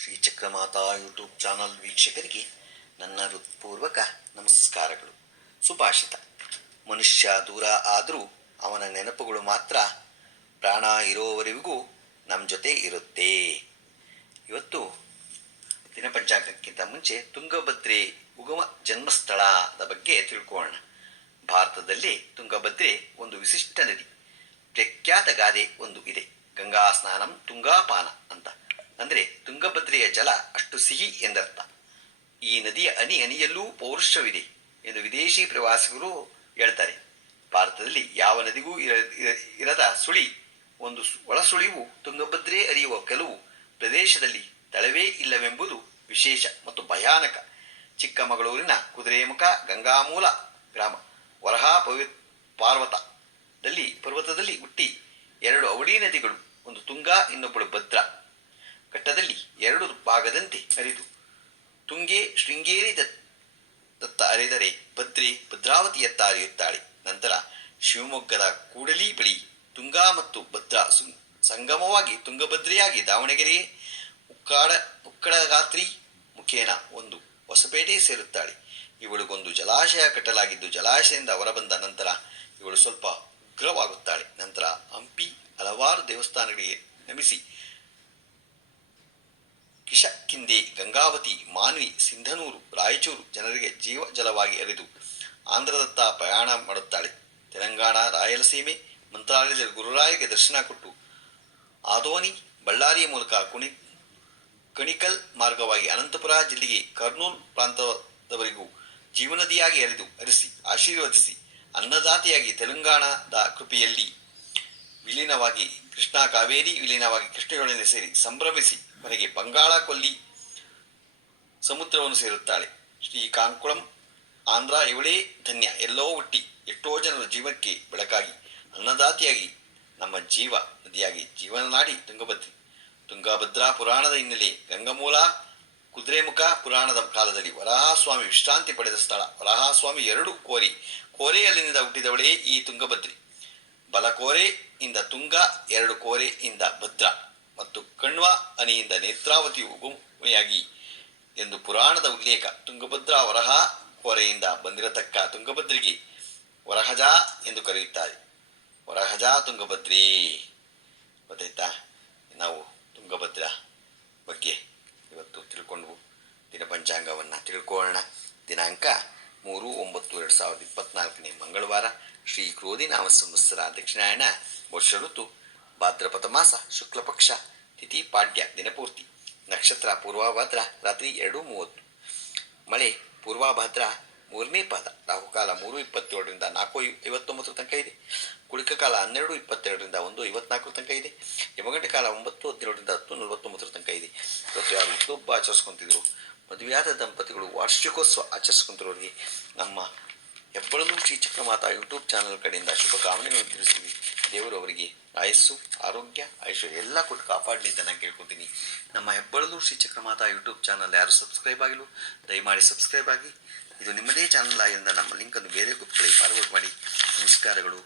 Shri Chakramata YouTube channel ವೀಕ್ಷಕರಿಗೆ ನನ್ನ ಹೃತ್ಪೂರ್ವಕ ನಮಸ್ಕಾರಗಳು. ಸುಭಾಷಿತ: ಮನುಷ್ಯ ದೂರ ಆದರೂ ಅವನ ನೆನಪುಗಳು ಮಾತ್ರ ಪ್ರಾಣ ಇರೋವರೆಗೂ ನಮ್ಮ ಜೊತೆ ಇರುತ್ತೆ. ಇವತ್ತು ದಿನಪಂಚಾಂಗಕ್ಕಿಂತ ಮುಂಚೆ ತುಂಗಭದ್ರೆ ಉಗಮ ಜನ್ಮಸ್ಥಳದ ಬಗ್ಗೆ ತಿಳ್ಕೊಳ್ಳೋಣ. ಭಾರತದಲ್ಲಿ ತುಂಗಭದ್ರೆ ಒಂದು ವಿಶಿಷ್ಟ ನದಿ. ಪ್ರಖ್ಯಾತ ಗಾದೆ ಒಂದು ಇದೆ, ಗಂಗಾ ಸ್ನಾನಂ ತುಂಗಾಪಾನ ಅಂತ. ಅಂದರೆ ತುಂಗಭದ್ರೆಯ ಜಲ ಅಷ್ಟು ಸಿಹಿ ಎಂದರ್ಥ. ಈ ನದಿಯ ಅನಿ ಅನಿಯಲ್ಲೂ ಪೌರುಷವಿದೆ ಎಂದು ವಿದೇಶಿ ಪ್ರವಾಸಿಗರು ಹೇಳ್ತಾರೆ. ಭಾರತದಲ್ಲಿ ಯಾವ ನದಿಗೂ ಇರದ ಸುಳಿ, ಒಂದು ಒಳಸುಳಿವು ತುಂಗಭದ್ರೆ ಹರಿಯುವ ಕೆಲವು ಪ್ರದೇಶದಲ್ಲಿ ತಳವೇ ಇಲ್ಲವೆಂಬುದು ವಿಶೇಷ ಮತ್ತು ಭಯಾನಕ. ಚಿಕ್ಕಮಗಳೂರಿನ ಕುದುರೆಮುಖ ಗಂಗಾಮೂಲ ಗ್ರಾಮ ವರಹ ಪರ್ವತದಲ್ಲಿ ಹುಟ್ಟಿ ಎರಡು ಅವಳಿ ನದಿಗಳು, ಒಂದು ತುಂಗಾ ಇನ್ನೊಬ್ಬಳು ಭದ್ರಾ, ಘಟ್ಟದಲ್ಲಿ ಎರಡು ಭಾಗದಂತೆ ಹರಿದು ತುಂಗೆ ಶೃಂಗೇರಿ ದತ್ತ ಹರಿದರೆ ಭದ್ರೆ ಭದ್ರಾವತಿಯತ್ತ ಹರಿಯುತ್ತಾಳೆ. ನಂತರ ಶಿವಮೊಗ್ಗದ ಕೂಡಲಿ ಬಳಿ ತುಂಗಾ ಮತ್ತು ಭದ್ರಾ ಸಂಗಮವಾಗಿ ತುಂಗಭದ್ರೆಯಾಗಿ ದಾವಣಗೆರೆ ಉಕ್ಕಡಗಾತ್ರಿ ಮುಖೇನ ಒಂದು ಹೊಸಪೇಟೆ ಸೇರುತ್ತಾಳೆ. ಇವಳಿಗೊಂದು ಜಲಾಶಯ ಕಟ್ಟಲಾಗಿದ್ದು, ಜಲಾಶಯದಿಂದ ಹೊರಬಂದ ನಂತರ ಇವಳು ಸ್ವಲ್ಪ ಉಗ್ರವಾಗುತ್ತಾಳೆ. ನಂತರ ಹಂಪಿ ಹಲವಾರು ದೇವಸ್ಥಾನಗಳಿಗೆ ನಮಿಸಿ ಕಿಷ್ಕಿಂಧೆ, ಗಂಗಾವತಿ, ಮಾನ್ವಿ, ಸಿಂಧನೂರು, ರಾಯಚೂರು ಜನರಿಗೆ ಜೀವ ಜಲವಾಗಿ ಹರಿದು ಆಂಧ್ರದತ್ತ ಪ್ರಯಾಣ ಮಾಡುತ್ತಾಳೆ. ತೆಲಂಗಾಣ, ರಾಯಲಸೀಮೆ, ಮಂತ್ರಾಲಯದಲ್ಲಿ ಗುರುರಾಯಗೆ ದರ್ಶನ ಕೊಟ್ಟು ಆದೋನಿ, ಬಳ್ಳಾರಿಯ ಮೂಲಕ ಕಣಿಕಲ್ ಮಾರ್ಗವಾಗಿ ಅನಂತಪುರ ಜಿಲ್ಲೆಗೆ ಕರ್ನೂಲ್ ಪ್ರಾಂತದವರೆಗೂ ಜೀವನದಿಯಾಗಿ ಹರಿಸಿ ಆಶೀರ್ವದಿಸಿ ಅನ್ನದಾತಿಯಾಗಿ ತೆಲಂಗಾಣದ ಕೃಪೆಯಲ್ಲಿ ವಿಲೀನವಾಗಿ ಕೃಷ್ಣಾ ಕಾವೇರಿ ವಿಲೀನವಾಗಿ ಕೃಷ್ಣೆಯೊಡನೆ ಸೇರಿ ಸಂಭ್ರಮಿಸಿ ಕೊನೆಗೆ ಬಂಗಾಳ ಕೊಲ್ಲಿ ಸಮುದ್ರವನ್ನು ಸೇರುತ್ತಾಳೆ. ಶ್ರೀಕಾಕುಳಂ ಆಂಧ್ರ ಇವಳೇ ಧನ್ಯ. ಎಲ್ಲೋ ಹುಟ್ಟಿ ಎಷ್ಟೋ ಜನರ ಜೀವಕ್ಕೆ ಬೆಳಕಾಗಿ ಅನ್ನದಾತಿಯಾಗಿ ನಮ್ಮ ಜೀವ ನದಿಯಾಗಿ ಜೀವನ ನಾಡಿ ತುಂಗಭದ್ರೆ. ತುಂಗಭದ್ರಾ ಪುರಾಣದ ಹಿನ್ನೆಲೆ ಗಂಗಮೂಲ ಕುದುರೆಮುಖ ಪುರಾಣದ ಕಾಲದಲ್ಲಿ ವರಾಹಸ್ವಾಮಿ ವಿಶ್ರಾಂತಿ ಪಡೆದ ಸ್ಥಳ. ವರಾಹಸ್ವಾಮಿ ಎರಡು ಕೋರೆಯಲ್ಲಿನಿಂದ ಹುಟ್ಟಿದವಳೇ ಈ ತುಂಗಭದ್ರೆ. ಬಲಕೋರೆ ಇಂದ ತುಂಗ, ಎರಡು ಕೋರೆ ಇಂದ ಭದ್ರಾ ಮತ್ತು ಕಣ್ವ ಅನಿಯಿಂದ ನೇತ್ರಾವತಿಯು ಉಗಮೆಯಾಗಿ ಎಂದು ಪುರಾಣದ ಉಲ್ಲೇಖ. ತುಂಗಭದ್ರಾ ವರಹ ಕೋರೆಯಿಂದ ಬಂದಿರತಕ್ಕ ತುಂಗಭದ್ರೆಗೆ ವರಹಜ ಎಂದು ಕರೆಯುತ್ತಾರೆ. ವರಹಜ ತುಂಗಭದ್ರೆ. ಗೊತ್ತಾಯ್ತಾ? ನಾವು ತುಂಗಭದ್ರಾ ಬಗ್ಗೆ ಇವತ್ತು ತಿಳ್ಕೊಂಡು ದಿನಪಂಚಾಂಗವನ್ನು ತಿಳ್ಕೊಳ್ಳೋಣ. ದಿನಾಂಕ 3/9/2024 ಮಂಗಳವಾರ. ಶ್ರೀ ಕ್ರೋಧಿ ನಾಮ ಸಂವತ್ಸರ, ದಕ್ಷಿಣಾಯಣ, ವರ್ಷ ಋತು ಭಾದ್ರಪದ ಮಾಸ, ಶುಕ್ಲಪಕ್ಷ, ತಿಥಿ ಪಾಡ್ಯ, ದಿನಪೂರ್ತಿ, ನಕ್ಷತ್ರ ಪೂರ್ವಭಾದ್ರ, ರಾತ್ರಿ 2:30, ಮಳೆ ಪೂರ್ವಭಾದ್ರ 3ನೇ ಪಾದ, ರಾಹುಕಾಲ 3:27ರಿಂದ 4:59 ತನಕ ಇದೆ, ಕುಳಿಕ ಕಾಲ 12:22ರಿಂದ 1:54 ತನಕ ಇದೆ, ಯಮಗಂಟ ಕಾಲ 9:17ರಿಂದ 10:49 ತನಕ ಇದೆ. ಇವತ್ತು ಯಾರು ಹುಟ್ಟುಹಬ್ಬ ಆಚರಿಸ್ಕೊಂತಿದ್ರು, ಮದುವೆಯಾದ ದಂಪತಿಗಳು, ವಾರ್ಷಿಕೋತ್ಸವ ಆಚರಿಸ್ಕೊಂತಿರೋರಿಗೆ ನಮ್ಮ ಹೆಬ್ಬಳಲು ಶ್ರೀ ಚಕ್ರಮಾತಾ ಯೂಟ್ಯೂಬ್ ಚಾನಲ್ ಕಡೆಯಿಂದ ಶುಭಕಾಮನೆಗಳನ್ನು ತಿಳಿಸ್ತೀವಿ. ದೇವರು ಅವರಿಗೆ ಆಯಸ್ಸು, ಆರೋಗ್ಯ, ಐಶ್ವರ್ಯ ಎಲ್ಲ ಕೊಟ್ಟು ಕಾಪಾಡಲಿ ಅಂತ ನಾನು ಕೇಳ್ಕೊತೀನಿ. ನಮ್ಮ ಹೆಬ್ಬಳಲು ಶ್ರೀ ಚಕ್ರಮಾತಾ ಯೂಟ್ಯೂಬ್ ಚಾನಲ್ ಯಾರು ಸಬ್ಸ್ಕ್ರೈಬ್ ಆಗಿಲ್ಲ, ದಯಮಾಡಿ ಸಬ್ಸ್ಕ್ರೈಬ್ ಆಗಿ. ಇದು ನಿಮ್ಮದೇ ಚಾನಲ್ ಆಗಿಂದ ನಮ್ಮ ಲಿಂಕನ್ನು ಬೇರೆ ಗ್ರೂಪ್ಗಳಿಗೆ ಫಾರ್ವರ್ಡ್ ಮಾಡಿ. ನಮಸ್ಕಾರಗಳು.